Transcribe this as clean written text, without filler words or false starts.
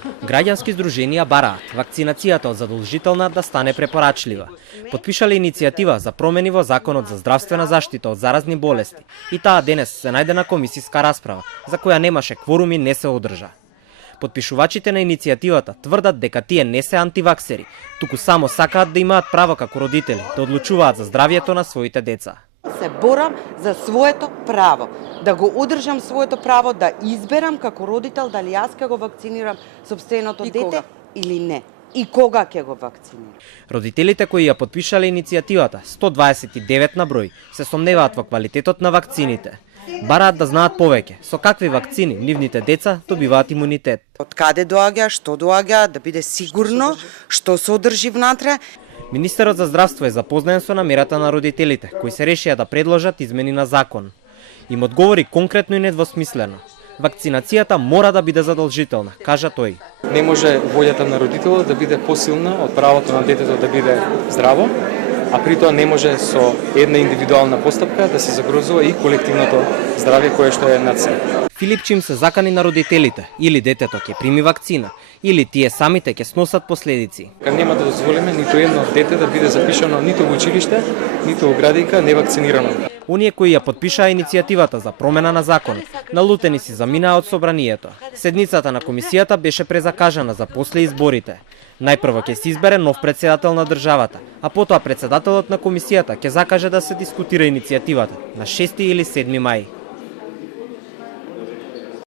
Граѓански здруженија бараат вакцинацијата од задолжителна да стане препорачлива. Подпишале иницијатива за промени во Законот за здравствена заштита од заразни болести и таа денес се најде на комисиска расправа, за која немаше кворум и не се одржа. Подпишувачите на иницијативата тврдат дека тие не се антиваксери, туку само сакаат да имаат право како родители да одлучуваат за здравјето на своите деца. Се борам за своето право, да го одржам своето право да изберам како родител дали јас ќе го вакцинирам сопственото дете или не. И кога ќе го вакцинирам. Родителите кои ја подпишале иницијативата, 129 на број, се сомневаат во квалитетот на вакцините. Бараат да знаат повеќе со какви вакцини нивните деца добиваат имунитет. Од каде доаѓа, што доаѓа, да биде сигурно, што се одржи внатре. Министерот за здравство е запознаен со намерата на родителите, кои се решија да предложат измени на закон. Им одговори конкретно и недвосмислено. Вакцинацијата мора да биде задолжителна, кажа тој. Не може волјата на родителот да биде посилна од правото на детето да биде здраво, а при тоа не може со една индивидуална постапка да се загрозува и колективното здравје кое што е над се. Филип Чим се закани на родителите, или детето ќе прими вакцина, или тие самите ќе сносат последици. Нема да дозволиме ниту едно дете да биде запишано ниту во училиште, ниту во градинка невакцинирано. Оние кои ја подпишаа иницијативата за промена на законот, налутени си заминаа од собранието. Седницата на комисијата беше презакажана за после изборите. Најпрво ќе се избере нов претседател на државата, а потоа претседателот на комисијата ќе закаже да се дискутира иницијативата на 6 или 7 мај.